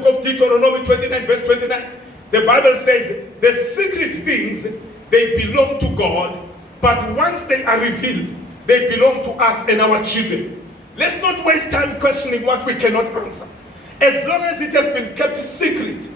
book of Deuteronomy 29, verse 29. The Bible says, the secret things, they belong to God, but once they are revealed, they belong to us and our children. Let's not waste time questioning what we cannot answer. As long as it has been kept secret,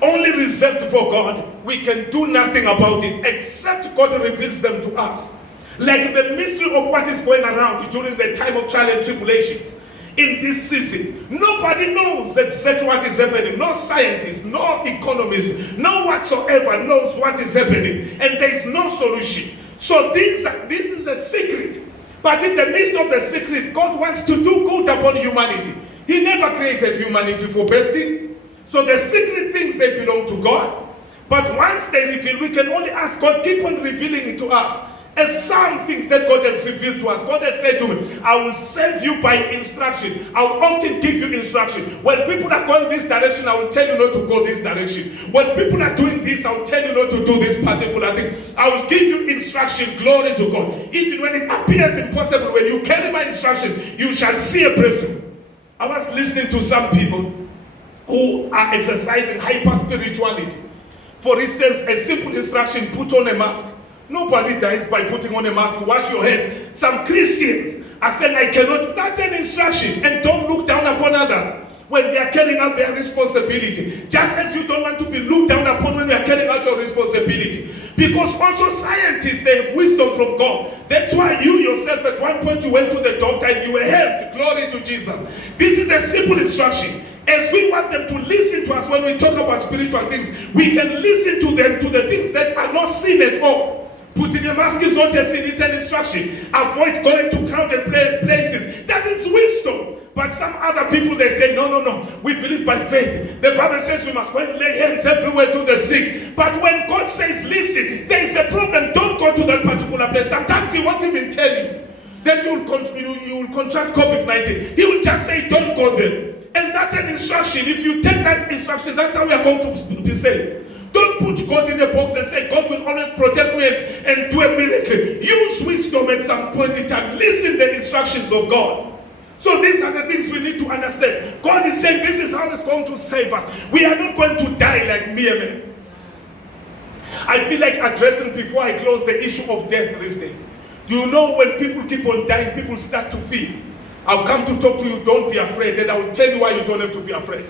only reserved for God, we can do nothing about it except God reveals them to us. Like the mystery of what is going around during the time of trial and tribulations. In this season, nobody knows exactly what is happening. No scientist, no economist, no whatsoever knows what is happening, and there is no solution. So this is a secret. But in the midst of the secret, God wants to do good upon humanity. He never created humanity for bad things. So the secret things, they belong to God. But once they reveal, we can only ask God, keep on revealing it to us. As some things that God has revealed to us. God has said to me, I will save you by instruction. I will often give you instruction. When people are going this direction, I will tell you not to go this direction. When people are doing this, I will tell you not to do this particular thing. I will give you instruction. Glory to God. Even when it appears impossible, when you carry my instruction, you shall see a breakthrough. I was listening to some people who are exercising hyper spirituality. For instance, a simple instruction, put on a mask. Nobody dies by putting on a mask. Wash your hands. Some Christians are saying, I cannot. That's an instruction. And don't look down upon others when they are carrying out their responsibility. Just as you don't want to be looked down upon when you are carrying out your responsibility. Because also scientists, they have wisdom from God. That's why you yourself, at one point, you went to the doctor and you were helped. Glory to Jesus. This is a simple instruction. As we want them to listen to us when we talk about spiritual things, we can listen to them, to the things that are not seen at all. Putting a mask is not a sin, it's an instruction. Avoid going to crowded places. That is wisdom. But some other people, they say, no, we believe by faith. The Bible says we must go and lay hands everywhere to the sick. But when God says, listen, there is a problem, don't go to that particular place. Sometimes He won't even tell you that you will contract COVID-19. He will just say, don't go there. And that's an instruction. If you take that instruction, that's how we are going to be saved. Don't put God in a box and say, God will always protect me and do a miracle. Use wisdom at some point in time. Listen to the instructions of God. So these are the things we need to understand. God is saying this is how He's going to save us. We are not going to die like mere men. I feel like addressing, before I close, the issue of death this day. Do you know when people keep on dying, people start to fear? I've come to talk to you, don't be afraid, and I will tell you why you don't have to be afraid.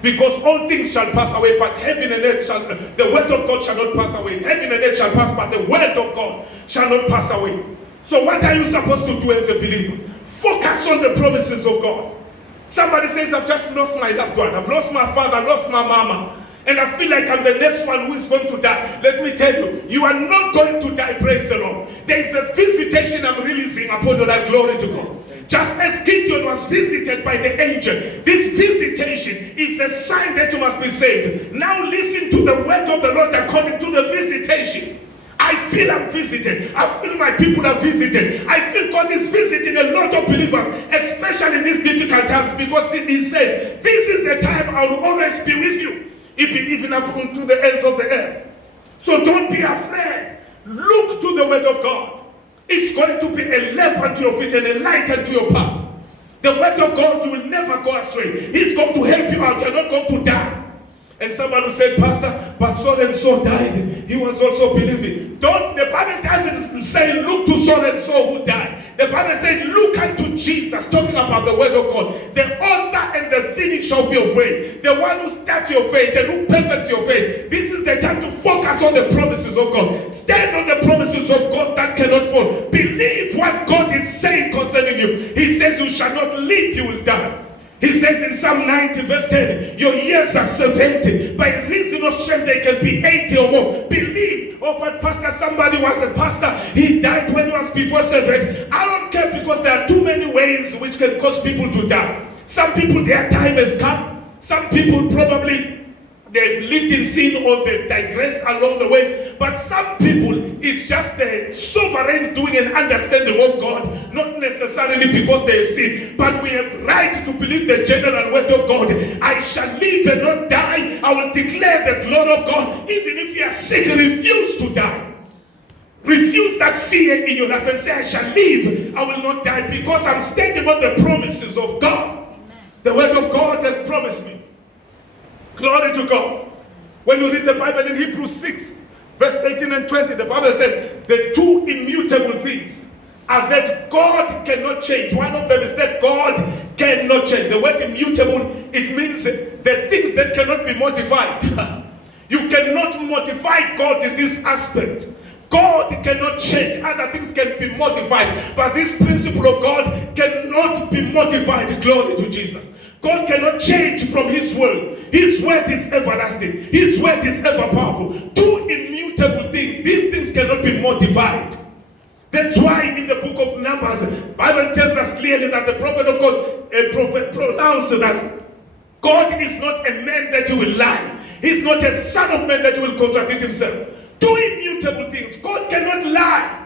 Because all things shall pass away, but heaven and earth shall, the word of God shall not pass away. Heaven and earth shall pass, but the word of God shall not pass away. So what are you supposed to do as a believer? Focus on the promises of God. Somebody says, I've just lost my loved one. I've lost my father, lost my mama. And I feel like I'm the next one who is going to die. Let me tell you, you are not going to die, praise the Lord. There is a visitation I'm releasing upon you, that glory to God. Just as Gideon was visited by the angel, this visitation is a sign that you must be saved. Now listen to the word of the Lord according to the visitation. I feel I'm visited. I feel my people are visited. I feel God is visiting a lot of believers, especially in these difficult times, because He says, this is the time I will always be with you, even up to the ends of the earth. So don't be afraid. Look to the word of God. It's going to be a lamp unto your feet and a light unto your path. The word of God, you will never go astray. He's going to help you out. You're not going to die. And someone who said, Pastor, but so and so died. He was also believing. The Bible doesn't say look to so and so who died. The Bible says look unto Jesus, talking about the word of God. The author and the finisher of your faith. The one who starts your faith and who perfects your faith. This is the time to focus on the promises of God. Stand on the promises of God that cannot fall. Believe what God is saying concerning you. He says you shall not live, you will die. He says in Psalm 90 verse 10, your years are 70. By reason of strength they can be 80 or more. Believe. Oh, but Pastor, somebody was a pastor. He died when he was before 70. I don't care, because there are too many ways which can cause people to die. Some people, their time has come. Some people probably they've lived in sin or they've digressed along the way. But some people, it's just the sovereign doing and understanding of God, not necessarily because they have sinned. But we have right to believe the general word of God. I shall live and not die. I will declare the glory of God. Even if you are sick, refuse to die. Refuse that fear in your life and say, I shall live, I will not die, because I'm standing on the promises of God. Amen. The word of God has promised me Glory to God. When you read the Bible in Hebrews 6, verse 18 and 20, the Bible says the two immutable things are that God cannot change. One of them is that God cannot change. The word immutable, it means the things that cannot be modified. You cannot modify God in this aspect. God cannot change. Other things can be modified, but this principle of God cannot be modified. Glory to Jesus. God cannot change from His word. His word is everlasting. His word is ever powerful. Two immutable things. These things cannot be modified. That's why in the book of Numbers, the Bible tells us clearly that the prophet of God pronounced that God is not a man that he will lie. He's not a son of man that he will contradict himself. Two immutable things. God cannot lie.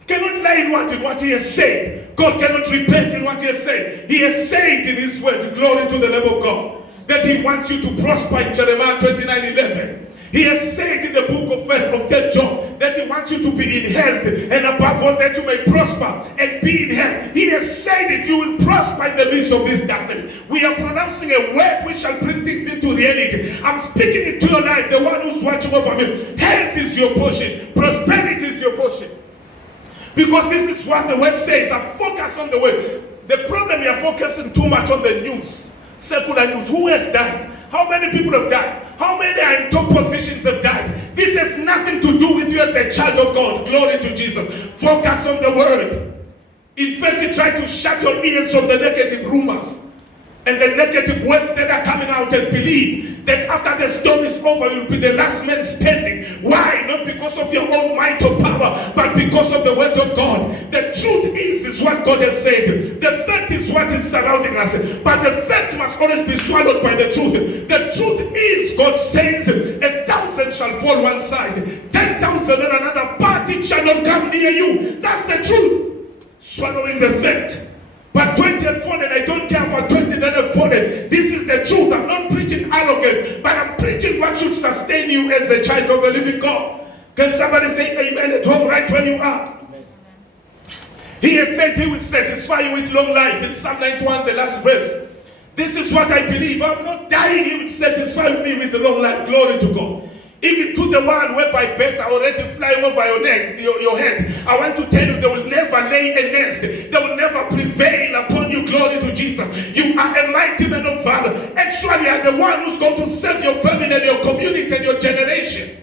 He cannot lie in what he has said. God cannot repent in what he has said. He has said in his word, glory to the Lamb of God, that he wants you to prosper in Jeremiah 29:11. He has said in the book of 3rd John that he wants you to be in health, and above all that you may prosper and be in health. He has said that you will prosper in the midst of this darkness. We are pronouncing a word which shall bring things into reality. I'm speaking into your life, the one who's watching over me. Health is your portion. Prosperity is your portion. Because this is what the word says. I'm focused on the word. The problem, we are focusing too much on the news. Secular news. Who has died? How many people have died? How many are in top positions have died? This has nothing to do with you as a child of God. Glory to Jesus. Focus on the word. In fact, you try to shut your ears from the negative rumors and the negative words that are coming out, and believe that after the storm is over, you'll be the last man standing. Why? Not because of your own might or power, but because of the word of God. The truth is what God has said. The fact is what is surrounding us, but the fact must always be swallowed by the truth. The truth is, God says, 1,000 shall fall one side, 10,000 on another, but it shall not come near you. That's the truth. Swallowing the fact. But 20 have fallen. I don't care about 20 that have fallen. This is the truth. I'm not preaching arrogance, but I'm preaching what should sustain you as a child of the living God. Can somebody say amen at home right where you are? Amen. He has said he will satisfy you with long life. In Psalm 91, the last verse. This is what I believe. I'm not dying. He will satisfy me with the long life. Glory to God. Even to the one whereby birds are already flying over your neck, your head. I want to tell you, they will never lay a nest. They will never prevail upon you. Glory to Jesus. You are a mighty man of valor. Actually, you are the one who's going to serve your family and your community and your generation.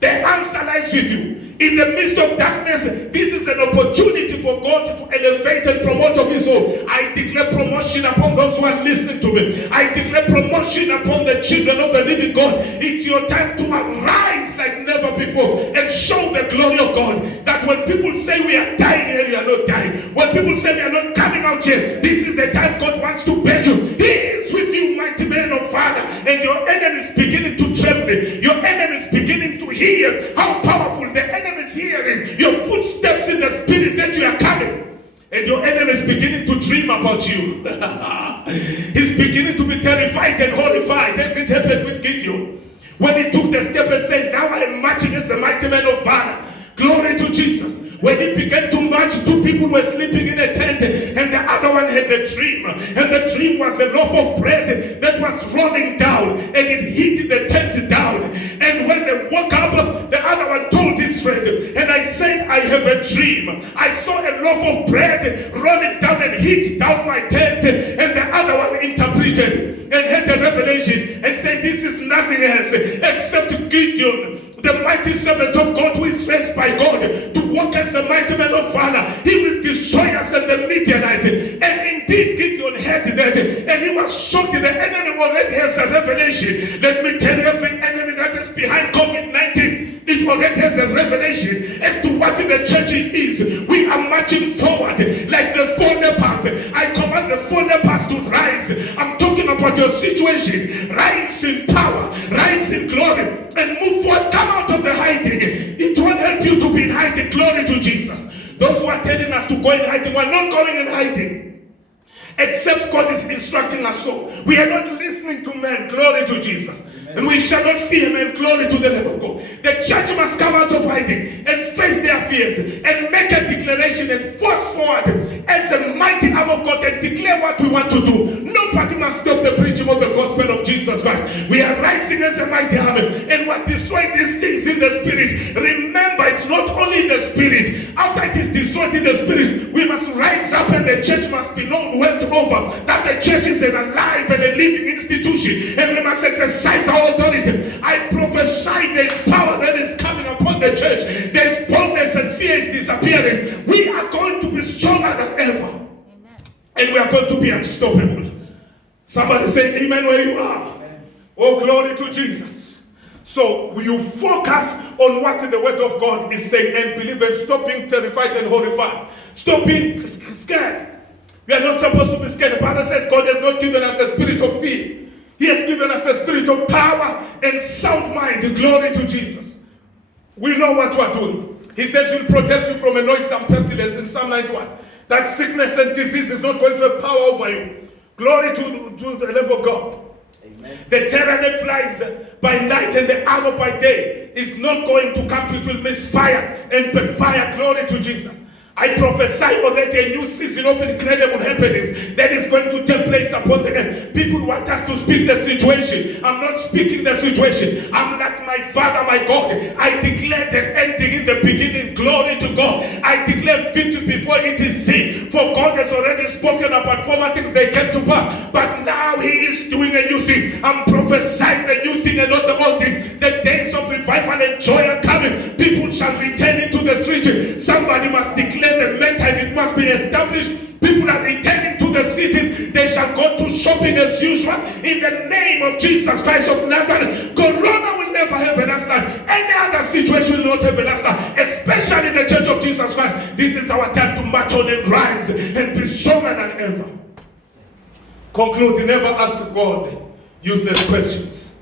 The answer lies with you. In the midst of darkness, this is an opportunity for God to elevate and promote of His own. I declare promotion upon those who are listening to me. I declare promotion upon the children of the living God. It's your time to arise like never before and show the glory of God. That when people say we are dying here, you are not dying. When people say we are not coming out here, this is the time God wants to beg you. He is with you, mighty man of Father. And your enemy is beginning to tremble. Your enemy is beginning to hear how powerful the enemy is hearing your footsteps in the spirit that you are coming. And your enemy is beginning to dream about you. He's beginning to be terrified and horrified, as it happened with Gideon. When he took the step and said, now I am marching as a mighty man of valor. Glory to Jesus. When he began to march, two people were sleeping in a tent, and the other one had a dream. And the dream was a loaf of bread that was rolling down, and it hit the tent down. And when they woke up, the other one told his friend, and I said, I have a dream. I saw a loaf of bread rolling down and hit down my tent. And the other one interpreted and had a revelation and said, this is nothing else except Gideon, the mighty servant of God who is raised by God to walk as a mighty man of valor. He will destroy us and the Midianites. And indeed Gideon heard that, and he was shocked. The enemy already has a revelation. Let me tell you, every enemy that is behind COVID-19, it already has a revelation as to what the church is. We are marching forward like the four lepers. I command the four lepers to rise. I'm talking about your situation. Rise in power, rise in glory, and move forward. Come out of the hiding. It won't help you to be in hiding. Glory to Jesus. Those who are telling us to go in hiding, we're not going in hiding. Except God is instructing us so. We are not listening to men. Glory to Jesus. And we shall not fear, man. Glory to the Lamb of God. The church must come out of hiding and face their fears and make a declaration and force forward as a mighty arm of God and declare what we want to do. Nobody must stop the preaching of the gospel of Jesus Christ. We are rising as a mighty army and we're destroying these things in the spirit. Remember, it's not only in the spirit. After it is destroyed in the spirit, we must rise up and the church must be known well over that the church is an alive and a living institution and we must exercise our authority. I prophesy there is power that is coming upon the church. There is boldness and fear is disappearing. We are going to be stronger than ever. Amen. And we are going to be unstoppable. Somebody say amen where you are. Amen. Oh, glory to Jesus. So you focus on what the word of God is saying and believe and stop being terrified and horrified. Stop being scared. We are not supposed to be scared. The Bible says God has not given us the spirit of fear. He has given us the spirit of power and sound mind. Glory to Jesus. We know what we are doing. He says he'll protect you from a noisome pestilence in Psalm 91. That sickness and disease is not going to have power over you. Glory to the Lamb of God. Amen. The terror that flies by night and the arrow by day is not going to come to it. It will misfire and backfire. Glory to Jesus. I prophesy already a new season of incredible happenings that is going to take place upon the earth. People want us to speak the situation. I'm not speaking the situation. I'm like my Father, my God. I declare the ending in the beginning. Glory to God. I declare victory before it is seen. For God has already spoken about former things, they came to pass. But now He is doing a new thing. I'm prophesying the new thing and not the old thing. The days of revival and joy are coming. People shall return into the street. Somebody must declare the matter and it must be established. People are returning to the cities. They shall go to shopping as usual in the name of Jesus Christ of Nazareth. Corona will never have a last time. Any other situation will not have a last time, especially the Church of Jesus Christ. This is our time to march on and rise and be stronger than ever. Conclude. Never ask God useless questions.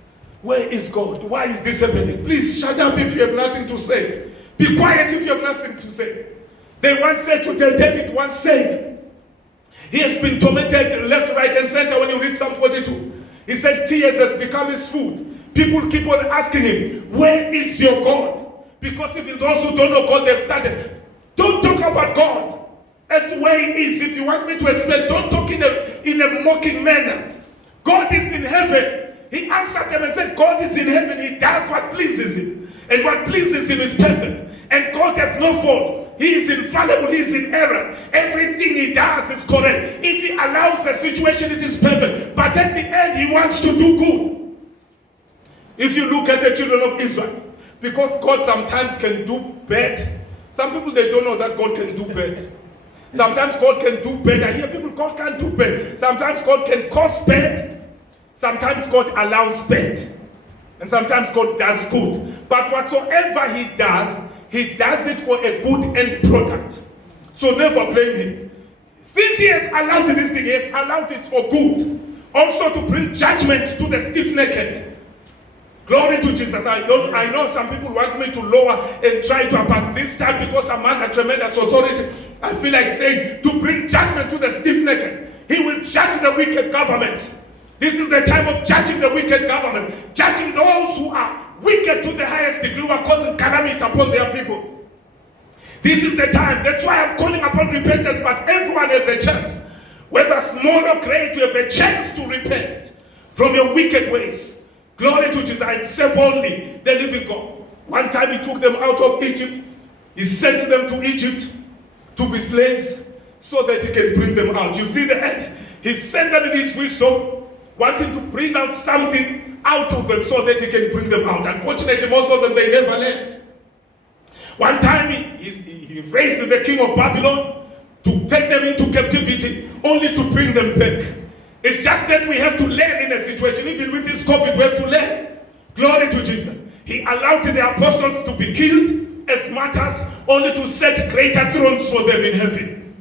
Where is God? Why is this happening? Please shut up if you have nothing to say. Be quiet if you have nothing to say. They once said to David, once said, he has been tormented left, right, and center. When you read Psalm 42, he says tears has become his food. People keep on asking him, where is your God? Because even those who don't know God, they've started. Don't talk about God as to where He is. If you want me to explain, don't talk in a mocking manner. God is in heaven. He answered them and said, God is in heaven. He does what pleases Him. And what pleases Him is perfect. And God has no fault. He is infallible. He is in error. Everything He does is correct. If He allows a situation, it is perfect. But at the end, He wants to do good. If you look at the children of Israel, because God sometimes can do bad. Some people, they don't know that God can do bad. Sometimes God can do bad. I hear people, God can't do bad. Sometimes God can cause bad. Sometimes God allows bad. And sometimes God does good. But whatsoever He does it for a good end product. So never blame Him. Since He has allowed this thing, He has allowed it for good. Also to bring judgment to the stiff-necked. Glory to Jesus. I know some people want me to lower and try to, but this time because I'm under tremendous authority, I feel like saying to bring judgment to the stiff-necked. He will judge the wicked government. This is the time of judging the wicked government, judging those who are wicked to the highest degree, who are causing calamity upon their people. This is the time. That's why I'm calling upon repentance, but everyone has a chance. Whether small or great, you have a chance to repent from your wicked ways. Glory to Jesus, and serve only the living God. One time He took them out of Egypt. He sent them to Egypt to be slaves so that He can bring them out. You see the end? He sent them in His wisdom, wanting to bring out something out of them so that He can bring them out. Unfortunately, most of them, they never learned. One time he raised the king of Babylon to take them into captivity, only to bring them back. It's just that we have to learn in a situation. Even with this COVID, we have to learn. Glory to Jesus. He allowed the apostles to be killed as martyrs, only to set greater thrones for them in heaven.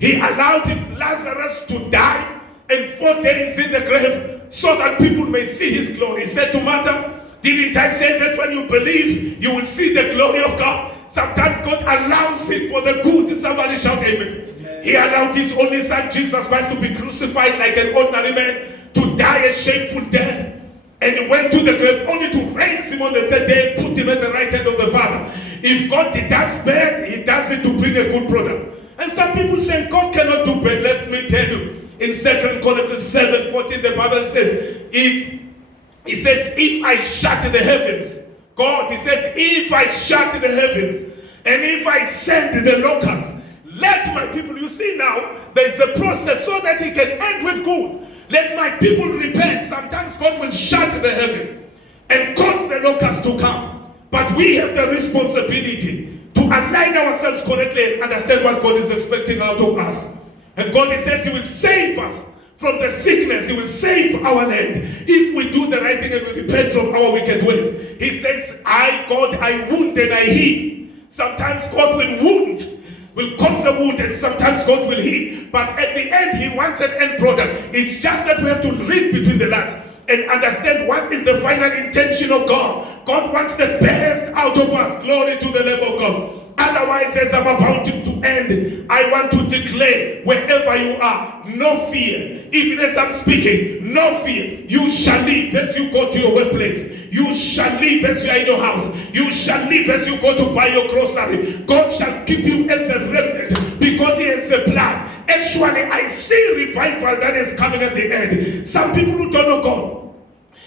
He allowed Lazarus to die and 4 days in the grave so that people may see His glory. He said to Martha, didn't I say that when you believe, you will see the glory of God? Sometimes God allows it for the good. Somebody shout amen. Amen. He allowed His only Son, Jesus Christ, to be crucified like an ordinary man, to die a shameful death. And he went to the grave only to raise him on the third day and put him at the right hand of the Father. If God does bad, he does it to bring a good product. And some people say God cannot do bad. Let me tell you, in 2 Chronicles 7:14, the Bible says, if I shut the heavens, God, he says, if I shut the heavens, and if I send the locusts, let my people, you see now, there's a process so that he can end with good. Let my people repent. Sometimes God will shut the heaven and cause the locusts to come. But we have the responsibility to align ourselves correctly and understand what God is expecting out of us. And God, he says, he will save us from the sickness. He will save our land if we do the right thing and we repent from our wicked ways. He says, God, I wound and I heal. Sometimes God will wound, will cause a wound, and sometimes God will heal. But at the end, he wants an end product. It's just that we have to read between the lines and understand what is the final intention of God. God wants the best out of us. Glory to the Lamb of God. Otherwise, as I'm about to end, I want to declare, wherever you are, no fear. Even as I'm speaking, no fear. You shall live as you go to your workplace. You shall live as you are in your house. You shall live as you go to buy your grocery. God shall keep you as a remnant because he has a plan. Actually, I see revival that is coming at the end. Some people who don't know God,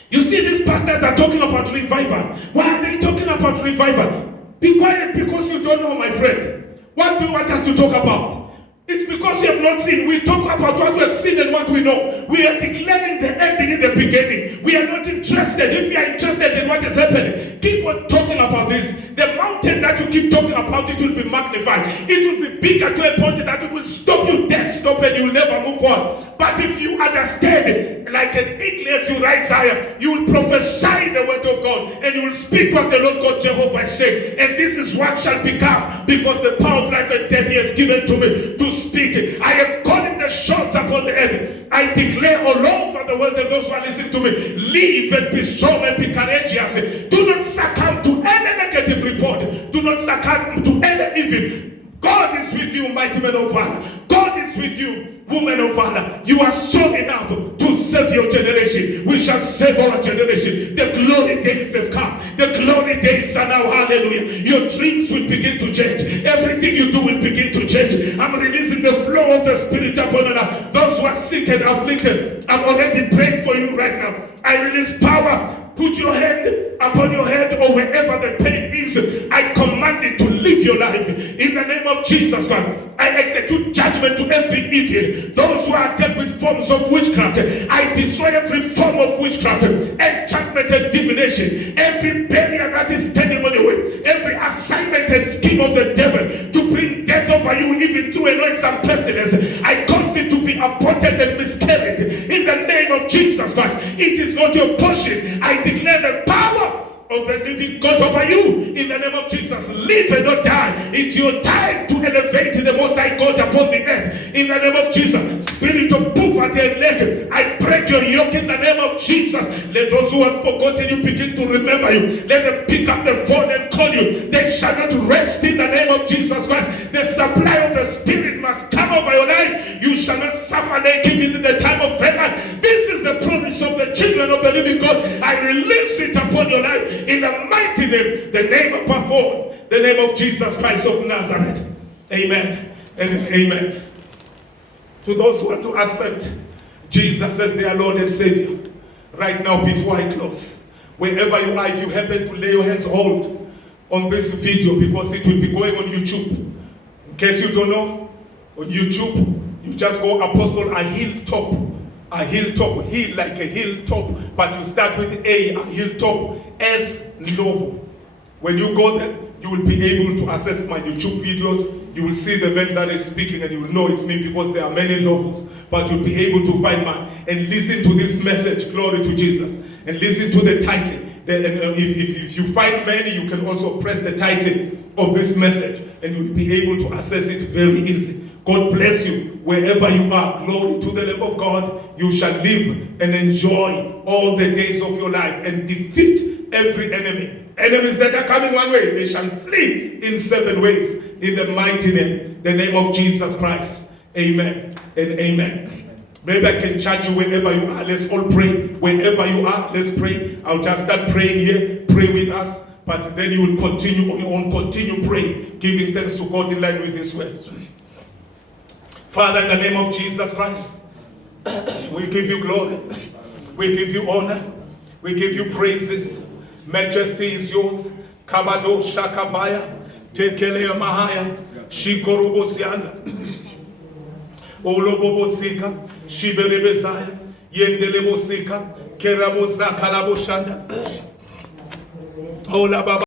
you see, these pastors are talking about revival. Why are they talking about revival? Be quiet, because you don't know, my friend. What do you want us to talk about? It's because you have not seen. We talk about what we have seen and what we know. We are declaring the ending in the beginning. We are not interested. If you are interested in what is happening, keep on talking about this. The mountain that you keep talking about, it will be magnified. It will be bigger to a point that it will stop you dead stop and you will never move on. But if you understand, like an eagle, as you rise higher, you will prophesy the word of God and you will speak what the Lord God Jehovah is saying. And this is what shall become, because the power of life and death he has given to me to speak. I am calling the shots upon the earth. I declare all over the world, and those who are listening to me, live and be strong and be courageous. Do not succumb to any negative report. Do not succumb to any evil. God is with you, mighty man of valor. God is with you, woman of valor. You are strong enough to save your generation. We shall save our generation. The glory days have come. The glory days are now. Hallelujah. Your dreams will begin to change. Everything you do will begin to change. I'm releasing the flow of the Spirit upon you now. Those who are sick and afflicted, I'm already praying for you right now. I release power. Put your hand upon your head or wherever the pain is. I command it to leave your life. In the name of Jesus Christ, I execute judgment to every evil. Those who are dealt with forms of witchcraft, I destroy every form of witchcraft, enchantment and divination. Every barrier that is standing on your way, every assignment and scheme of the devil to bring death over you, even through a noisome pestilence, I cause it to be aborted and miscarried. In the name of Jesus Christ, it is not your portion. I declare the power of the living God over you. In the name of Jesus, live and not die. It's your time to elevate the Most High God upon the earth. In the name of Jesus, spirit of poverty and lack, I break your yoke in the name of Jesus. Let those who have forgotten you begin to remember you. Let them pick up the phone and call you. They shall not rest in the name of Jesus Christ. The supply of the Spirit must come over your life. You shall not suffer lack even in the time of famine. This is the promise of the children of the living God. I release it upon your life. In the mighty name, the name above all, the name of Jesus Christ of Nazareth. Amen and amen. To those who want to accept Jesus as their Lord and Savior, right now before I close, wherever you are, if you happen to lay your hands hold on this video, because it will be going on YouTube. In case you don't know, on YouTube, you just go Apostle Hilltop. A hilltop, hill like a hilltop, but you start with a hilltop, S Novo. When you go there, you will be able to access my YouTube videos. You will see the man that is speaking and you will know it's me, because there are many novels, but you'll be able to find mine and listen to this message, glory to Jesus, and listen to the title. Then, if you find many, you can also press the title of this message and you'll be able to access it very easy. God bless you wherever you are. Glory to the Lamb of God. You shall live and enjoy all the days of your life and defeat every enemy. Enemies that are coming one way, they shall flee in 7 ways. In the mighty name, the name of Jesus Christ. Amen and amen. Maybe I can charge you wherever you are. Let's all pray. Wherever you are, let's pray. I'll just start praying here. Pray with us. But then you will continue on your own. Continue praying, giving thanks to God in line with His word. Father, in the name of Jesus Christ, we give you glory. We give you honor. We give you praises. Majesty is yours. Kabado Shakavaya. Tekele Mahaya. Shikorobosianda. Olobobosika. Shiberebesaya. Yendelebosika. Kerabosa Kalaboshanda. Ola Baba.